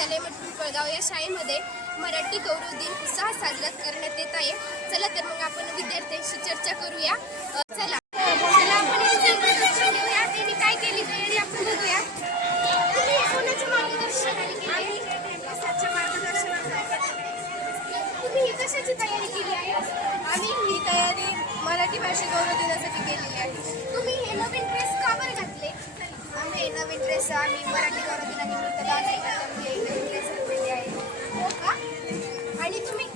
विद्यालय पिंपळगाव या शाळेमध्ये मराठी गौरव दिन उत्साहात साजरा करण्यात येत आहे. चला तर मग आपण विद्यार्थ्यांशी चर्चा करूया. चला आपण इंट्रोडक्शन घेऊया. त्यांनी काय केली तयारी आपण बघूया. तुम्ही कोणाच्या मार्गदर्शनाखाली केली? तुम्ही ही कशाची तयारी केली आहे? आम्ही ही तयारी मराठी भाषा गौरव दिनासाठी केलेली आहे. तुम्ही हे नवीन ड्रेस का बरं घातले? आम्ही नवीन ड्रेस आम्ही मराठी गौरव दिनानिमित्त नवीन ड्रेस घातलेले आहे. हो का? आणि तुम्ही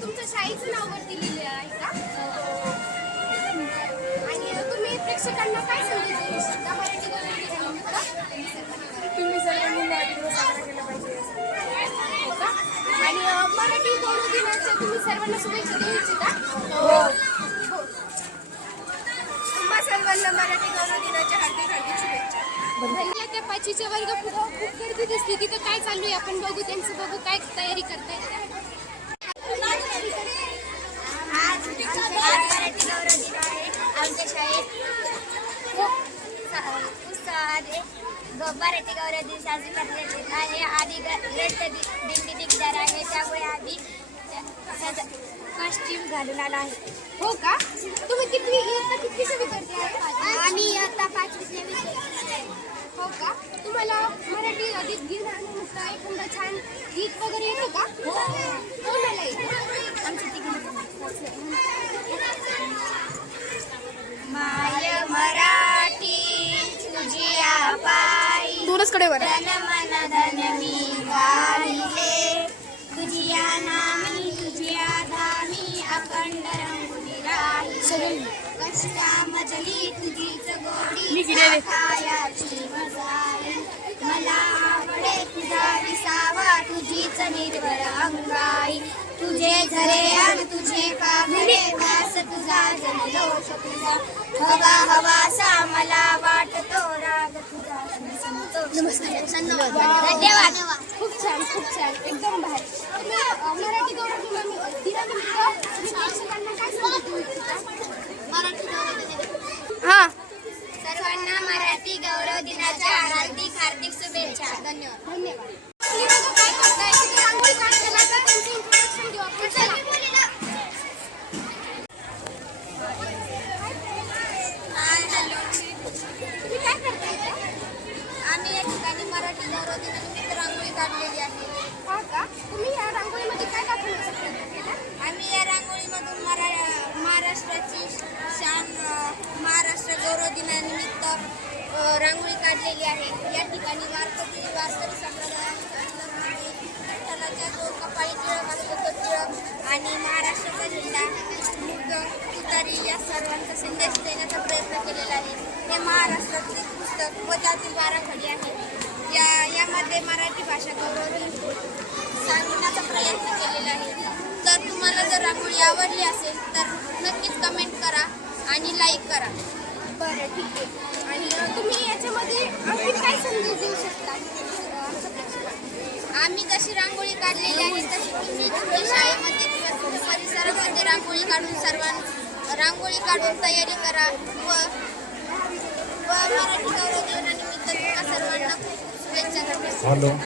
तुमच्या शाळेचं नाव वरती लिहिलेलं आहे का? आणि तुम्ही प्रेक्षकांना काय संदेश देऊ इच्छिता मराठी गौरव दिनानिमित्त? तुम्ही सर्वांनी मराठी गौरव साजरा केला पाहिजे. हो का? आणि मराठी गौरव दिनाच्या तुम्ही सर्वांना शुभेच्छा देऊ इच्छिता? हो. हो. तुम्हा सर्वांना मराठी गौरव दिनाच्या हार्दिक हार्दिक शुभेच्छा. त्या पाचवीच्या वर्ग खूप गर्दी दिसते. तिथं काय चालू आहे आपण बघू. त्यांचं बघू काय तयारी करतायत. आज मराठी गौरव दिन आहे. आमच्या शाळेत उत्साहात मराठी गौरव दिन साजरी करण्यात येत आहे. आधी रक्त दिंडी निघणार आहे, त्यामुळे आम्ही कॉस्ट्यूम घालून आला आहे. हो का? तुम्ही कितवीचे विद्यार्थी आहे? आम्ही आता 5वीचे विद्यार्थी आहे. हो का? तुम्हाला मराठी अधिक दिनानिमित्त एखादा छान गीत वगैरे येतं का? कोणाला येतं? आमच्या माय मराठी तुझी पायी दूरच कडे वर धन मन धन मी गायले तुझिया नामी तुझिया धामी अखंड रंगुनी राही कष्टा मजली तुझीच गोडी खायाची मजाई मला आवडे तुझा विसावा तुझीच निर्भर अंगाई तुझे झरे अन तुझे काबरे व्यास तुझा जललोष तुझा हवा हवासा मला वाटतो राग तुझा धन्यवाद. खूप छान एकदम भारी. तुम्ही मराठी गौरव दिनानिमित्त प्रेक्षकांना काय संदेश देऊ इच्छिता? मराठी गौरव दिन हा सर्वांना मराठी गौरव दिनाच्या हार्दिक हार्दिक शुभेच्छा. धन्यवाद. तुम्ही बघा काय करताय. तुम्ही रांगोळी काढताय ना, तर त्यांचं इंट्रोडक्शन देऊ आपण. चला. तुम्ही काय करताय इथं? आम्ही या ठिकाणी मराठी गौरव दिनानिमित्त रांगोळी काढलेली आहे. हा का? तुम्ही या रांगोळीमध्ये काय दाखवण्याचा प्रयत्न केला? आम्ही या रांगोळीमधून महाराष्ट्राची शान महाराष्ट्र गौरव दिनानिमित्त रांगोळी काढलेली आहे. या ठिकाणी वारकरी संप्रदायामध्ये विठ्ठलाच्या जो कपाळी टिळक असतो तो टिळक आणि महाराष्ट्राचा झेंडा मुग तुतारी या सर्वांचा संदेश देण्याचा प्रयत्न केलेला आहे. हे महाराष्ट्रातील पुस्तक व त्यातील बाराखडी आहे. यामध्ये मराठी भाषा गौरव दिन सांगण्याचा प्रयत्न केलेला आहे. तर तुम्हाला जर रांगोळी आवडली असेल तर नक्कीच कमेंट करा आणि लाईक करा. बरं ठीक आहे. आणि तुम्ही याच्यामध्ये आणखी काय संदेश देऊ शकता आमच्या प्रेक्षकांना? आम्ही जशी रांगोळी काढलेली आहे तशी तुम्ही तुमच्या शाळेमध्ये किंवा परिसरामध्ये रांगोळी काढून तयारी करा व मराठी गौरव दिनानिमित्त तुम्हा सर्वांना खूप शुभेच्छा.